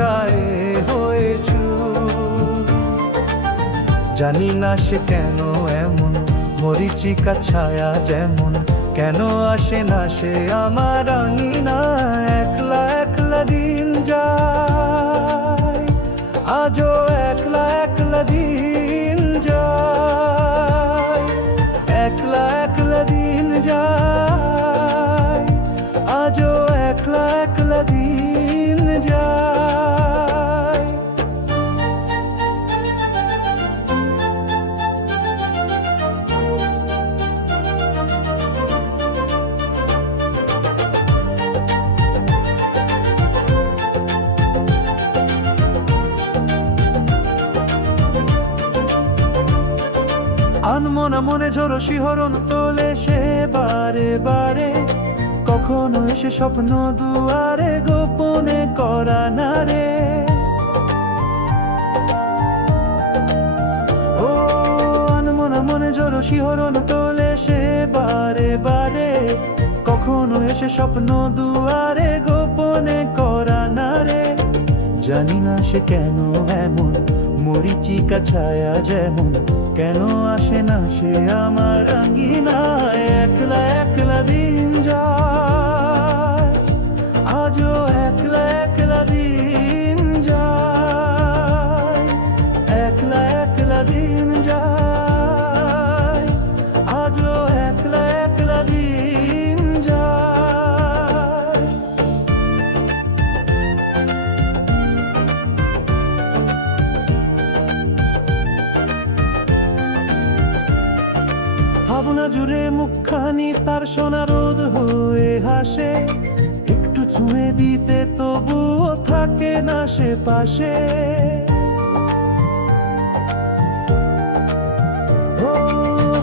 নেশায় হয়ে চুর। জানি না সে কেন এমন, মরিচিকা ছায়া যেমন, কেন আসে না সে আমার আঙিনা। একলা একলা দিন যায়, আজও একলা একলা দিন যায়, একলা একলা দিন যায়, আজও একলা একলা দিন যায়। আনমনা মনে ঝড়ো শিহরণ তোলে সে বারে বারে, কখনো এসে স্বপ্ন দুয়ারে গোপনে করা না রে। ও আনমনা মনে ঝড়ো শিহরণ তোলে সে বারে বারে, কখনো এসে স্বপ্ন দুয়ারে গোপনে করা না রে। জানি না সে কেন এমন, মরিচিকা ছায়া যেমন, কেন আসে না সে আমার আঙিনায়। একলা একলা দিন যায়, আজও একলা একলা দিন যায়, একলা একলা দিন যায়, আজও একলা একলা দিন যায়। ভাবনা জুড়ে মুখখানি তার সোনা রোদ হয়ে হাসে, একটু ছুঁয়ে দিতে তবুও থাকে না সে পাশে। ও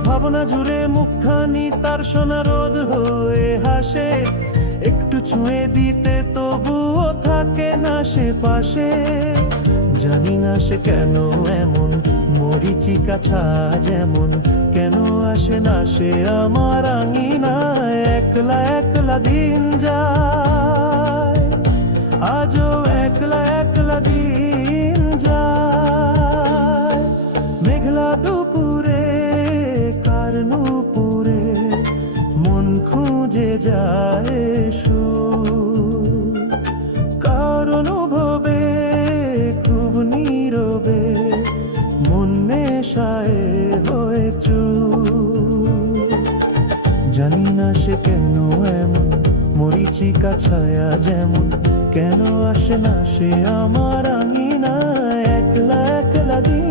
ভাবনা জুড়ে মুখখানি তার সোনা রোদ হয়ে হাসে, একটু ছুঁয়ে দিতে তবুও থাকে না সে পাশে। জানি না সে কেন এমন, মরিচিকা ছায়া যেমন, কেন আসে না সে আমার আঙিনায়। একলা একলা দিন যায়, আজও একলা একলা দিন যায়। মেঘলা দুপুরে কার নুপুরে মন খুঁজে যায় সুর, কার অনুভবে খুব নীরবে মন নেশায় হয়ে চুর। জানি না সে কেন এমন, মরিচিকা ছায়া যেমন, কেন আসে না সে আমার আঙিনায়। একলা একলা দিন